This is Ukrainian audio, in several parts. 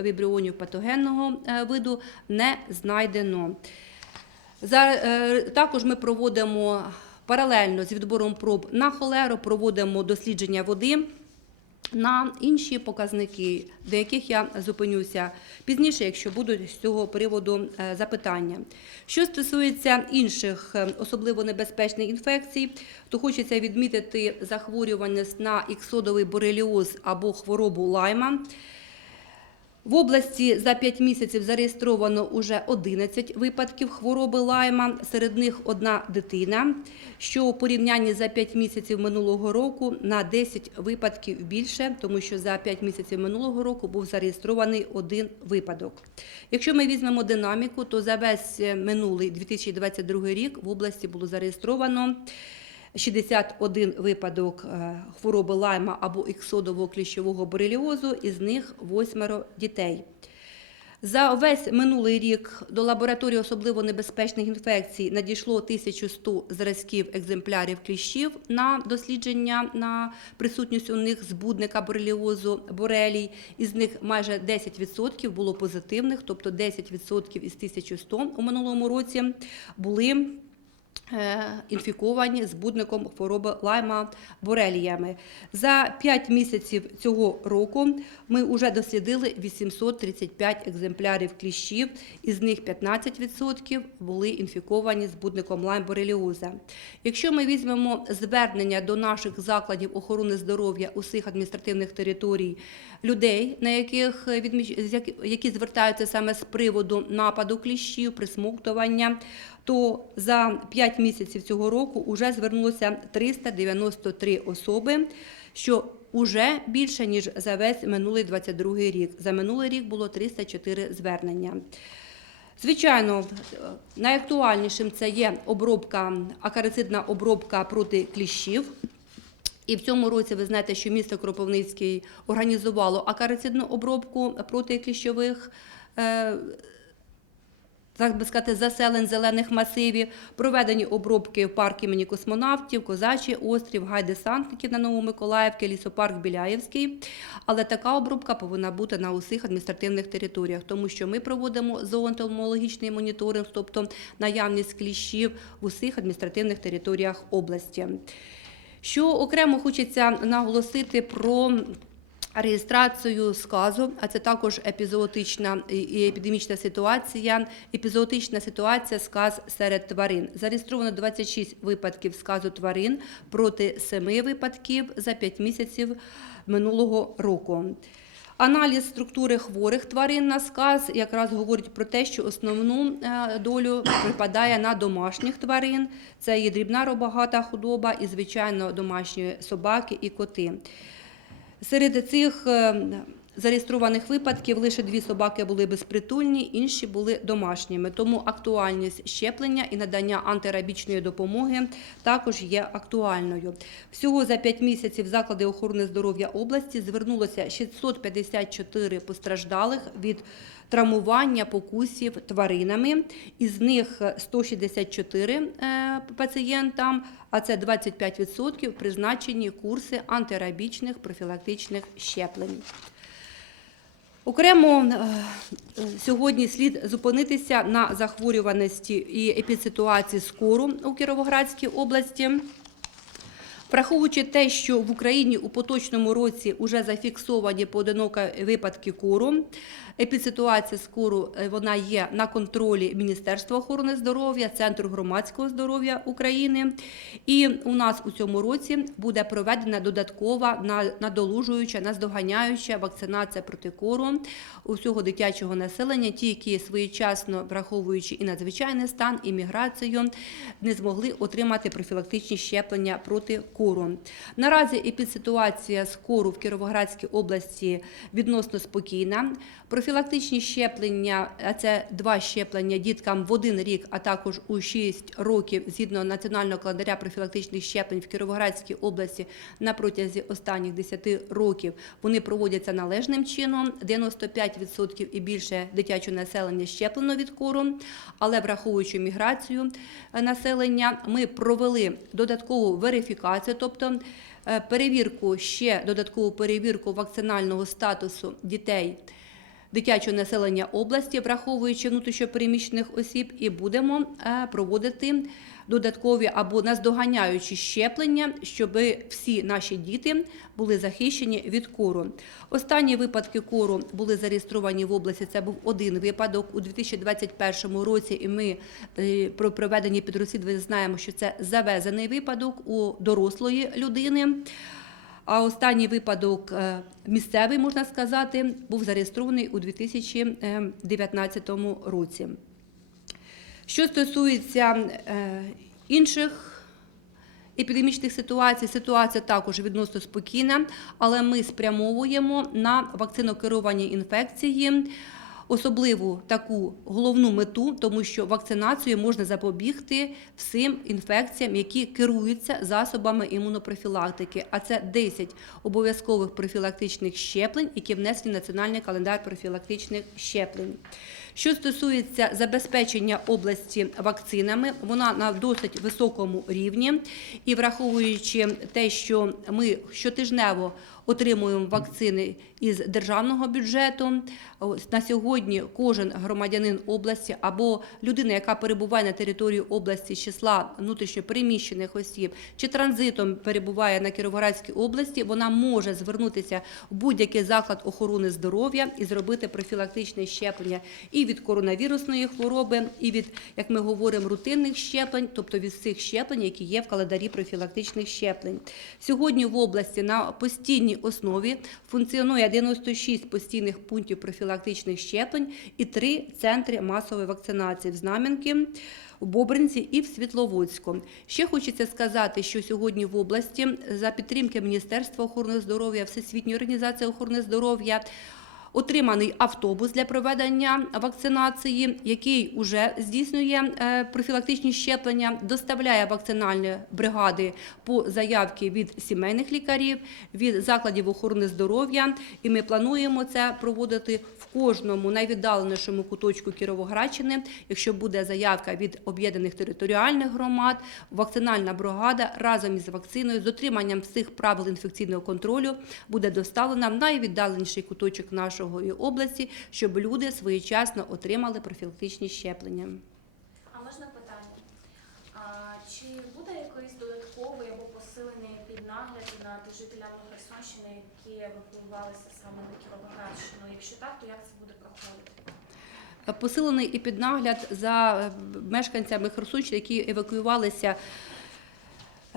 вібріонів патогенного е, виду не знайдено. Е, також ми проводимо паралельно з відбором проб на холеру, проводимо дослідження води на інші показники, до яких я зупинюся пізніше, якщо будуть з цього приводу е, запитання. Що стосується інших особливо небезпечних інфекцій, то хочеться відмітити захворюваність на іксодовий бореліоз або хворобу лайма. В області за 5 місяців зареєстровано уже 11 випадків хвороби лайма, серед них одна дитина, що у порівнянні за 5 місяців минулого року на 10 випадків більше, тому що за 5 місяців минулого року був зареєстрований один випадок. Якщо ми візьмемо динаміку, то за весь е, минулий 2022 рік в області було зареєстровано 61 випадок е, хвороби лайма або іксодового кліщового бореліозу, із них восьмеро дітей. За весь минулий рік до лабораторії особливо небезпечних інфекцій надійшло 1100 зразків екземплярів кліщів на дослідження на присутність у них збудника бореліозу борелій. Із них майже 10% було позитивних, тобто 10% із 1100 у минулому році були інфіковані збудником хвороби лайма бореліями. За 5 місяців цього року ми вже дослідили 835 екземплярів кліщів, із них 15% були інфіковані збудником лайм-бореліоза. Якщо ми візьмемо звернення до наших закладів охорони здоров'я усіх адміністративних територій людей, на яких е, відміч... які звертаються саме з приводу нападу кліщів, присмоктування, то за 5 місяців цього року вже звернулося 393 особи, що уже більше ніж за весь минулий 22 рік. За минулий рік було 304 звернення. Звичайно, е, найактуальнішим це є обробка, акарицидна обробка проти кліщів. І в цьому році ви знаєте, що місто Кропивницький організувало акарицидну обробку проти кліщових. Так би сказати, заселень зелених масивів, проведені обробки в парк імені космонавтів, Козачий острів, Гайдесантників на Новомиколаївці, лісопарк Біляєвський. Але така обробка повинна бути на усіх адміністративних територіях, тому що ми проводимо зоонтомологічний моніторинг, тобто наявність кліщів в усіх адміністративних територіях області. Що окремо хочеться наголосити про реєстрацію сказу, а це також епізоотична і- епідемічна ситуація. Епізоотична ситуація сказ серед тварин. Зареєстровано 26 випадків сказу тварин проти 7 випадків за 5 місяців минулого року. Аналіз структури хворих тварин на сказ якраз говорить про те, що основну е, долю припадає на домашніх тварин. Це і дрібна робогата худоба, і, звичайно, домашні собаки і коти. Серед цих е, зареєстрованих випадків лише дві собаки були безпритульні, інші були домашніми. Тому актуальність щеплення і надання антирабічної допомоги також є актуальною. Всього за 5 місяців заклади охорони здоров'я області звернулося 654 постраждалих від травмування покусів тваринами. Із них 164 е, пацієнтам, а це 25% призначені курси антирабічних профілактичних щеплень. Окремо е, сьогодні слід зупинитися на захворюваності і епідситуації кору у Кіровоградській області. Враховуючи те, що в Україні у поточному році вже зафіксовані поодинокі випадки кору, епідситуація з кору е, вона є на контролі Міністерства охорони здоров'я, Центру громадського здоров'я України. І у нас у цьому році буде проведена додаткова на- надолужуюча, наздоганяюча вакцинація проти кору усього дитячого населення, ті, які своєчасно враховуючи і надзвичайний стан, і міграцію, не змогли отримати профілактичні щеплення проти кору. Наразі епідситуація з кору в Кіровоградській області відносно спокійна. Профілактичні щеплення, а це два щеплення діткам в один рік, а також у 6 років згідно національного календаря профілактичних щеплень в Кіровоградській області на протязі останніх 10 років. Вони проводяться належним чином. 95% і більше дитячого населення щеплено від кору, але враховуючи міграцію е, населення, ми провели додаткову верифікацію, тобто е, перевірку ще додаткову перевірку вакцинального статусу дітей дитячого населення області, враховуючи внутрішньопереміщених осіб, і будемо е, проводити додаткові або наздоганяючі щеплення, щоб всі наші діти були захищені від кору. Останні випадки кору були зареєстровані в області. Це був один випадок у 2021 році. І ми е, про проведення підрозслідування знаємо, що це завезений випадок у дорослої людини. А останній випадок е, місцевий, можна сказати, був зареєстрований у 2019 році. Що стосується е, інших епідемічних ситуацій, ситуація також відносно спокійна, але ми спрямовуємо на вакцинокеровані інфекції. Особливу таку головну мету, тому що вакцинацією можна запобігти всім інфекціям, які керуються засобами імунопрофілактики. А це 10 обов'язкових профілактичних щеплень, які внесені в національний календар профілактичних щеплень. Що стосується забезпечення області вакцинами, вона на досить високому рівні. І враховуючи те, що ми щотижнево отримуємо вакцини із державного бюджету, на сьогодні кожен громадянин області або людина, яка перебуває на території області з числа внутрішньопереміщених осіб чи транзитом перебуває на Кіровоградській області, вона може звернутися в будь-який заклад охорони здоров'я і зробити профілактичне щеплення і від коронавірусної хвороби, і від, як ми говоримо, рутинних щеплень, тобто від всіх щеплень, які є в календарі профілактичних щеплень. Сьогодні в області на постійній основі функціонує 96 постійних пунктів профілактичних щеплень і три центри масової вакцинації в Знам'янки. В Бобринці і в Світловодську. Ще хочеться сказати, що сьогодні в області за підтримки Міністерства охорони здоров'я, Всесвітньої організації охорони здоров'я отриманий автобус для проведення вакцинації, який вже здійснює е, профілактичні щеплення, доставляє вакцинальні бригади по заявці від сімейних лікарів, від закладів охорони здоров'я. І ми плануємо це проводити в кожному найвіддаленішому куточку Кіровоградщини. Якщо буде заявка від об'єднаних територіальних громад, вакцинальна бригада разом із вакциною з дотриманням всіх правил інфекційного контролю буде доставлена в найвіддаленіший куточок нашої області, щоб люди своєчасно отримали профілактичні щеплення. А можна питання? А, чи буде якийсь додатковий або посилений піднагляд над жителями Херсонщини, які евакуювалися саме на Кіровоградщину? Якщо так, то як це буде проходити? Посилений і піднагляд за е, мешканцями Херсонщини, які евакуювалися.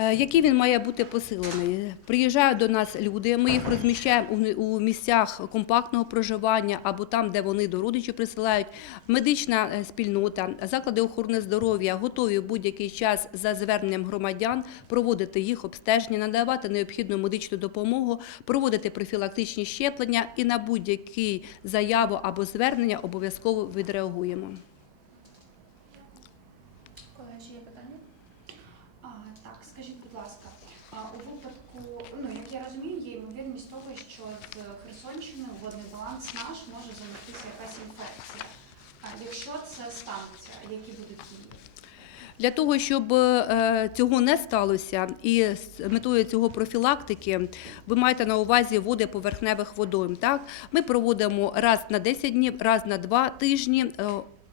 Е, Який він має бути посилений? Приїжджають до нас люди, ми їх розміщаємо у місцях компактного проживання або там, де вони до родичів присилають. Медична е, спільнота, заклади охорони здоров'я готові в будь-який час за зверненням громадян проводити їх обстеження, надавати необхідну медичну допомогу, проводити профілактичні щеплення і на будь-який заяву або звернення обов'язково відреагуємо. Колеги, чи є питання? А, так, скажіть, будь ласка, а, у випадку, ну як я розумію, є ймовірність того, що з Херсонщини у водний баланс наш може занестися якась інфекція. А якщо це станеться, які будуть дії? Для того, щоб е, цього не сталося, і з метою цього профілактики, ви маєте на увазі води поверхневих водойм. Так, ми проводимо раз на 10 днів, раз на 2 тижні.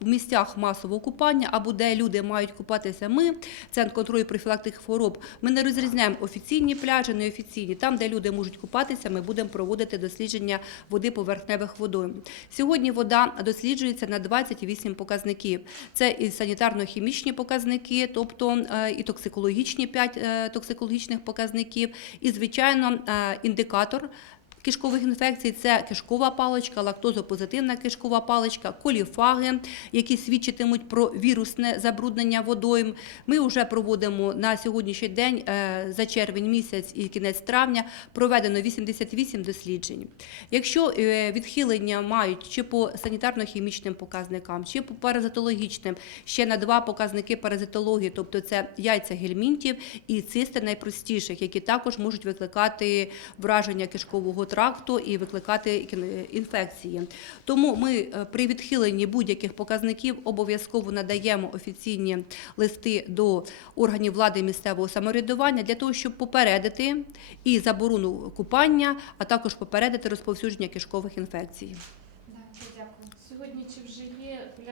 Е, В місцях масового купання або де люди мають купатися, ми центр контролю профілактики хвороб. Ми не розрізняємо офіційні пляжі, неофіційні. Там, де люди можуть купатися, ми будемо проводити дослідження води поверхневих водойм. Сьогодні вода досліджується на 28 показників. Це і санітарно-хімічні показники, тобто е, і токсикологічні 5 токсикологічних показників, і звичайно е, індикатор. Кишкових інфекцій це кишкова паличка, лактозопозитивна кишкова паличка, коліфаги, які свідчитимуть про вірусне забруднення водойм. Ми вже проводимо на сьогоднішній день е, за червень місяць і кінець травня проведено 88 досліджень. Якщо е, відхилення мають чи по санітарно-хімічним показникам, чи по паразитологічним, ще на два показники паразитології, тобто це яйця гельмінтів і цисти найпростіших, які також можуть викликати враження кишкового тракту і викликати інфекції. Тому ми е, при відхиленні будь-яких показників обов'язково надаємо офіційні листи до органів влади місцевого самоврядування для того, щоб попередити і заборону купання, а також попередити розповсюдження кишкових інфекцій.